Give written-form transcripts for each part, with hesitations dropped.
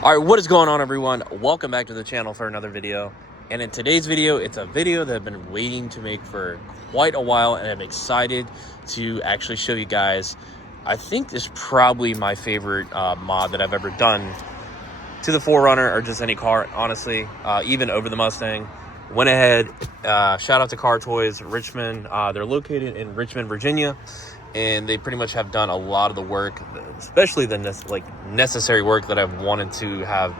All right, what is going on, everyone? Welcome back to the channel for another video. And in today's video, it's a video that I've been waiting to make for quite a while, and I'm excited to actually show you guys. I think this is probably my favorite mod that I've ever done to the 4Runner or just any car, honestly, even over the Mustang. Went ahead, shout out to Car Toys Richmond. They're located in Richmond, Virginia, and they pretty much have done a lot of the work, especially the necessary work that I've wanted to have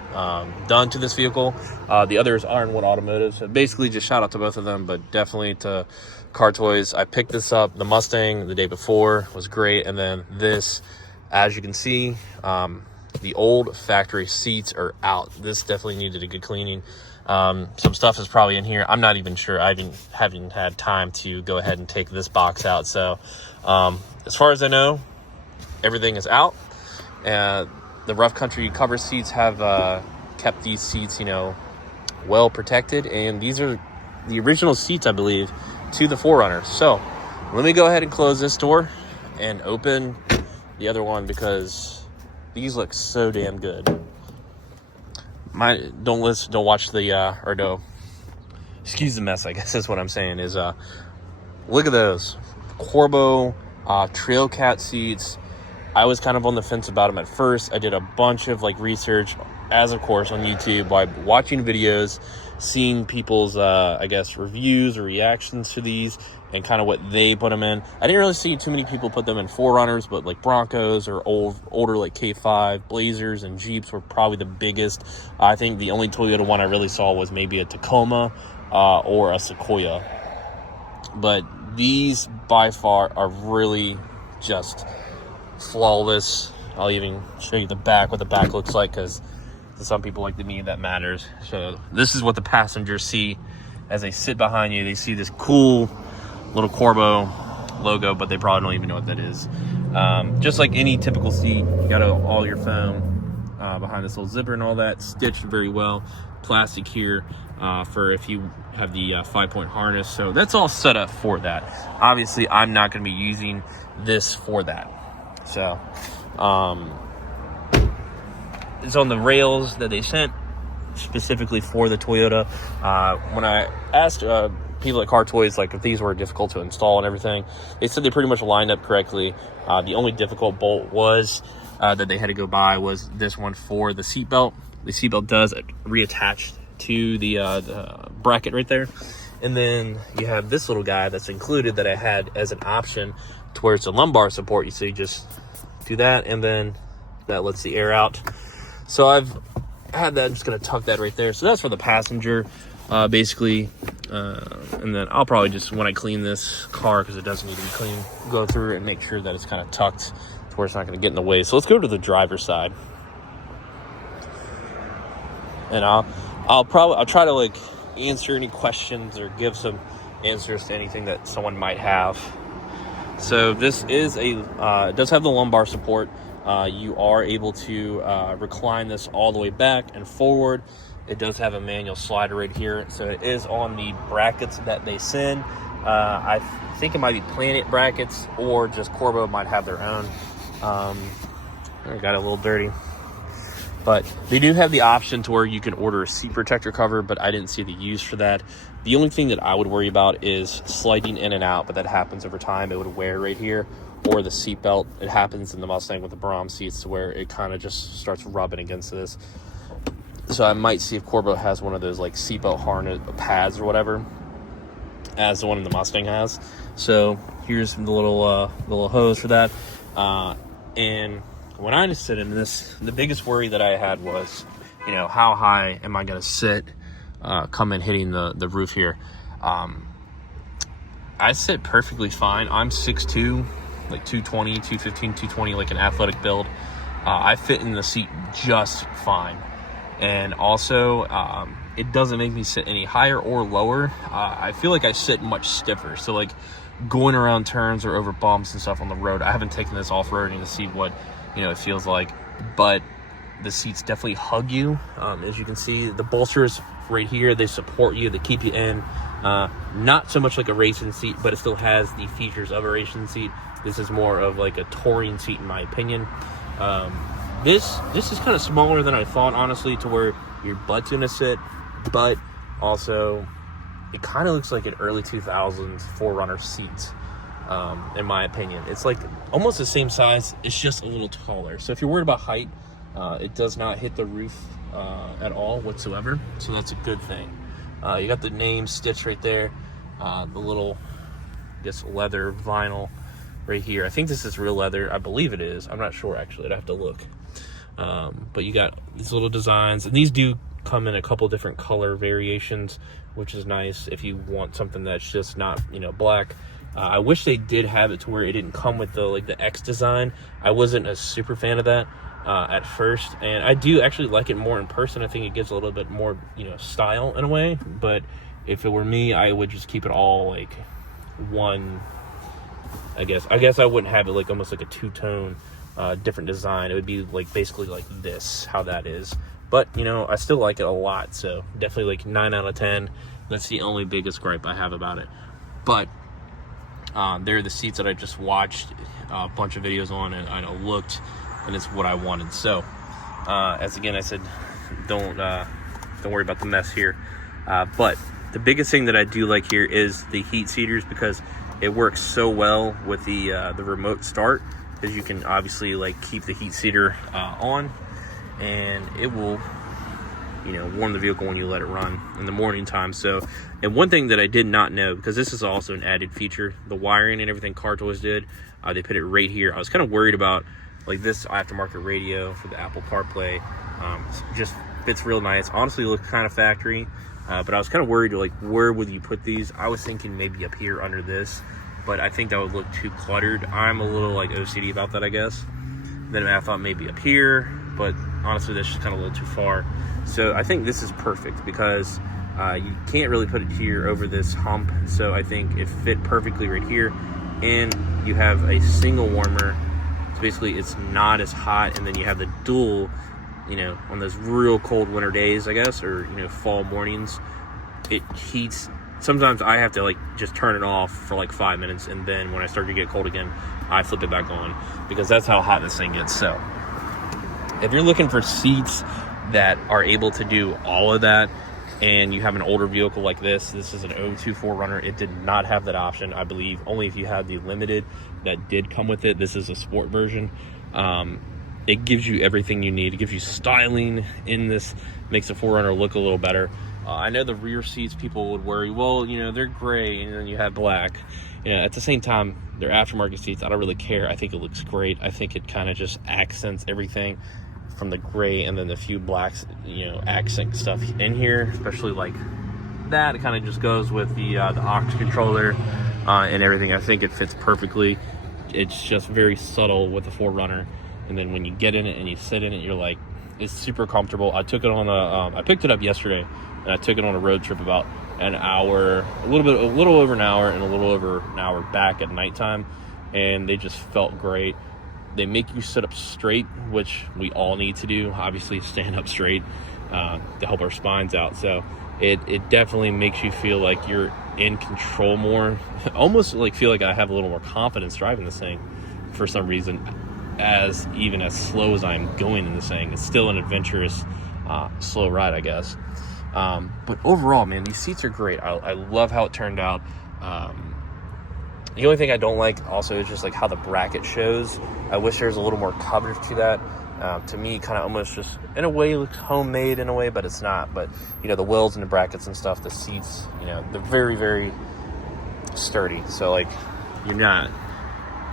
done to this vehicle. The others are in Wood Automotive, so basically just shout out to both of them, but definitely to Car Toys. I picked this up, the Mustang, the day before, was great, and then this, as you can see, the old factory seats are out. This definitely needed a good cleaning. Some stuff is probably in here. I'm not even sure. I haven't had time to go ahead and take this box out. So as far as I know, everything is out. The rough country cover seats have kept these seats, well protected. And these are the original seats, I believe, to the 4Runner. So let me go ahead and close this door and open the other one because these look so damn good. Don't watch the excuse the mess, I guess is what I'm saying, is look at those Corbo trail cat seats. I was kind of on the fence about them at first. I did a bunch of research, as of course, on YouTube by watching videos, seeing people's I guess reviews or reactions to these and kind of what they put them in. I didn't really see too many people put them in 4Runners, but Broncos or older K5 Blazers and Jeeps were probably the biggest. I think the only Toyota one I really saw was maybe a Tacoma or a Sequoia. But these by far are really just flawless. I'll even show you the back, what the back looks like, because to some people like me that matters. So this is what the passengers see as they sit behind you. They see this cool little Corbo logo, but they probably don't even know what that is. Just like any typical seat, you got all your foam behind this little zipper and all that, stitched very well. Plastic here for if you have the 5-point harness. So that's all set up for that. Obviously, I'm not going to be using this for that. So it's on the rails that they sent specifically for the Toyota. When I asked people at Car Toys if these were difficult to install and everything, they said they pretty much lined up correctly. The only difficult bolt was that they had to go by was this one for the seatbelt. The seatbelt does reattach to the bracket right there, and then you have this little guy that's included that I had as an option to where it's a lumbar support. So you just do that, and then that lets the air out. So I've had that. I'm just going to tuck that right there. So that's for the passenger, basically. And then I'll probably just, when I clean this car, because it does need to be clean, go through it and make sure that it's kind of tucked to where it's not going to get in the way. So let's go to the driver's side. And I'll try to answer any questions or give some answers to anything that someone might have. So this is it does have the lumbar support. You are able to recline this all the way back and forward. It does have a manual slider right here. So it is on the brackets that they send. I think it might be Planet brackets, or just Corbo might have their own. I got it a little dirty. But they do have the option to where you can order a seat protector cover, but I didn't see the use for that. The only thing that I would worry about is sliding in and out, but that happens over time. It would wear right here, or the seat belt. It happens in the Mustang with the Brahms seats to where it kind of just starts rubbing against this. So I might see if Corbo has one of those seatbelt harness pads or whatever, as the one in the Mustang has. So here's the little hose for that. And when I just sit in this, the biggest worry that I had was, how high am I going to sit, coming hitting the roof here? I sit perfectly fine. I'm 6'2", 220, 215, 220, an athletic build. I fit in the seat just fine. And also, it doesn't make me sit any higher or lower. I feel like I sit much stiffer. So going around turns or over bumps and stuff on the road, I haven't taken this off-roading to see what it feels like, but the seats definitely hug you. As you can see, the bolsters right here, they support you, they keep you in. Not so much like a racing seat, but it still has the features of a racing seat. This is more of a touring seat in my opinion. This is kind of smaller than I thought, honestly, to where your butt's gonna sit, but also it kind of looks like an early 2000s 4Runner seat, in my opinion. It's like almost the same size, it's just a little taller. So if you're worried about height, it does not hit the roof at all whatsoever, so that's a good thing. You got the name stitched right there, the little, I guess, leather vinyl right here. I think this is real leather. I believe it is. I'm not sure, actually. I'd have to look. But you got these little designs, and these do come in a couple different color variations, which is nice if you want something that's just not, you know, black. I wish they did have it to where it didn't come with the, like, the X design. I wasn't a super fan of that at first, and I do actually like it more in person. I think it gives a little bit more, you know, style in a way. But if it were me, I would just keep it all like one. I guess I wouldn't have it like almost like a two-tone different design. It would be like basically like this, how that is. But, you know, I still like it a lot, so definitely like 9 out of 10. That's the only biggest gripe I have about it. But they're the seats that I just watched a bunch of videos on, and I looked, and it's what I wanted. So as again I said, don't worry about the mess here. But the biggest thing that I do like here is the heat seaters, because it works so well with the remote start, because you can obviously like keep the heat seater on, and it will, you know, warm the vehicle when you let it run in the morning time. So, and one thing that I did not know, because this is also an added feature, the wiring and everything Car Toys did, they put it right here. I was kind of worried about like this aftermarket radio for the Apple CarPlay. Just fits real nice. Honestly, it looks kind of factory. But I was kind of worried, like, where would you put these? I was thinking maybe up here under this, but I think that would look too cluttered. I'm a little, like, OCD about that, I guess. Then I thought maybe up here, but honestly, that's just kind of a little too far. So I think this is perfect, because you can't really put it here over this hump. So I think it fit perfectly right here. And you have a single warmer. So basically, it's not as hot. And then you have the dual, you know, on those real cold winter days, I guess, or, you know, fall mornings, it heats. Sometimes I have to like just turn it off for like 5 minutes, and then when I start to get cold again, I flip it back on, because that's how hot this thing gets. So if you're looking for seats that are able to do all of that, and you have an older vehicle like this is an 02 4Runner. It did not have that option, I believe. Only if you had the Limited that did come with it. This is a sport version. It gives you everything you need. It gives you styling in this, makes the 4Runner look a little better. I know the rear seats, people would worry, well, you know, they're gray and then you have black. You know, at the same time, they're aftermarket seats. I don't really care. I think it looks great. I think it kind of just accents everything from the gray, and then the few blacks, you know, accent stuff in here, especially like that. It kind of just goes with the aux controller and everything. I think it fits perfectly. It's just very subtle with the 4Runner. And then when you get in it and you sit in it, you're like, it's super comfortable. I took it on I picked it up yesterday, and I took it on a road trip about an hour, a little over an hour, and a little over an hour back at nighttime, and they just felt great. They make you sit up straight, which we all need to do, obviously, stand up straight to help our spines out. So it definitely makes you feel like you're in control more. Almost like feel like I have a little more confidence driving this thing for some reason. Even as slow as I'm going in this thing, it's still an adventurous, slow ride, I guess. But overall, man, these seats are great. I love how it turned out. The only thing I don't like also is just like how the bracket shows. I wish there was a little more coverage to that. To me, kind of almost just in a way looks homemade in a way, but it's not. But you know, the wheels and the brackets and stuff, the seats, you know, they're very, very sturdy. So like, you're not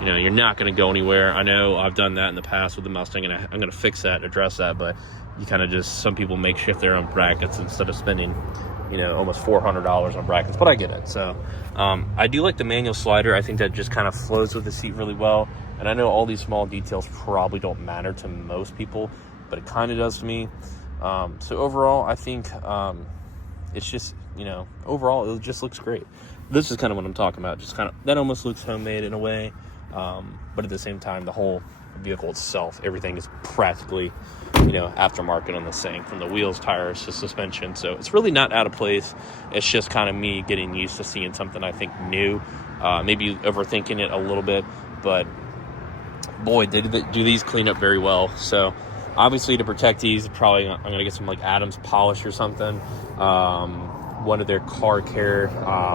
going to go anywhere. I know I've done that in the past with the Mustang, and I'm going to fix that, address that. But you kind of just, some people makeshift their own brackets instead of spending, you know, almost $400 on brackets. But I get it. So I do like the manual slider. I think that just kind of flows with the seat really well. And I know all these small details probably don't matter to most people, but it kind of does to me. So overall, I think it's just, you know, overall, it just looks great. This is kind of what I'm talking about. Just kind of, that almost looks homemade in a way. But at the same time, the whole vehicle itself, everything is practically, you know, aftermarket on this thing, from the wheels, tires to suspension. So it's really not out of place. It's just kind of me getting used to seeing something I think new, maybe overthinking it a little bit, but boy, do these clean up very well. So Obviously, to protect these, probably I'm gonna get some like Adams polish or something. One of their car care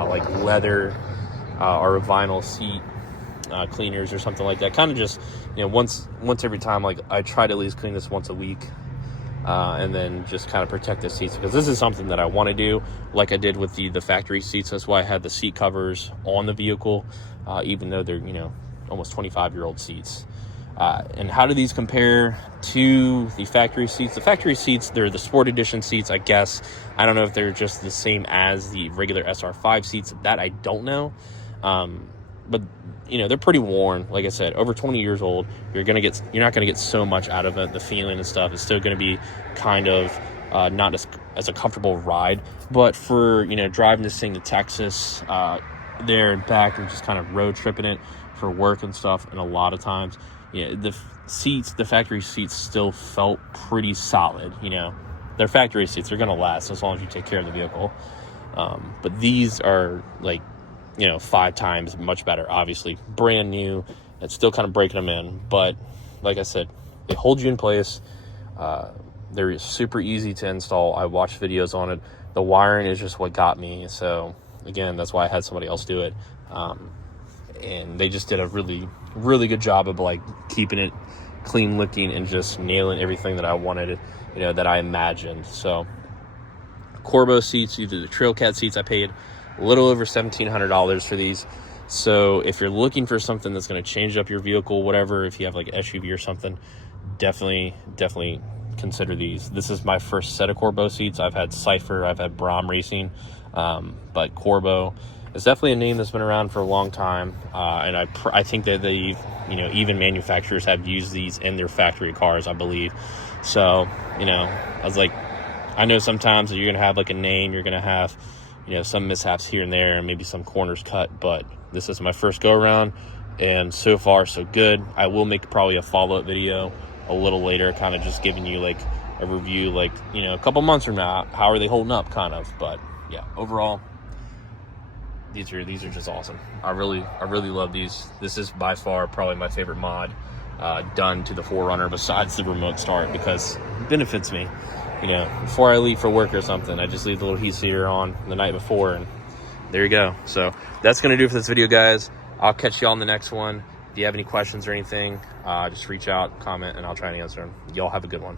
like leather or vinyl seat cleaners or something like that. Kind of just, you know, once every time. Like I try to at least clean this once a week, and then just kind of protect the seats, because this is something that I want to do, like I did with the factory seats. That's why I had the seat covers on the vehicle, even though they're, you know, almost 25-year-old seats. And how do these compare to the factory seats? The factory seats, they're the Sport Edition seats, I guess. I don't know if they're just the same as the regular SR5 seats. That I don't know. But you know, they're pretty worn. Like I said, over 20 years old. You're not gonna get so much out of it. The feeling and stuff is still gonna be kind of not as a comfortable ride. But for, you know, driving this thing to Texas, there and back, and just kind of road tripping it for work and stuff, and a lot of times, you know, the factory seats still felt pretty solid. You know, they're factory seats. They're gonna last as long as you take care of the vehicle. But these are like, you know, 5 times much better. Obviously, brand new. It's still kind of breaking them in, but like I said, they hold you in place. They're super easy to install. I watched videos on it. The wiring is just what got me. So again, that's why I had somebody else do it. And they just did a really, really good job of like keeping it clean looking and just nailing everything that I wanted, you know, that I imagined. So Corbeau seats, either the Trailcat seats, I paid a little over $1,700 for these. So if you're looking for something that's going to change up your vehicle, whatever, if you have like an SUV or something, definitely consider these. This is my first set of Corbeau seats. I've had Cypher, I've had Brom Racing, but Corbeau is definitely a name that's been around for a long time, and I think that they, you know, even manufacturers have used these in their factory cars, I believe. So, you know, I was like, I know sometimes that you're gonna have like a name, you're gonna have, you know, some mishaps here and there, and maybe some corners cut, but this is my first go around, and so far so good. I will make probably a follow-up video a little later, kind of just giving you like a review, like, you know, a couple months from now, how are they holding up, kind of. But yeah, overall, these are just awesome. I really love these. This is by far probably my favorite mod done to the 4Runner, besides the remote start, because it benefits me. You know, before I leave for work or something, I just leave the little heat seeker on the night before, and there you go. So that's gonna do it for this video, guys. I'll catch you on the next one. If you have any questions or anything, just reach out, comment, and I'll try and answer them. Y'all have a good one.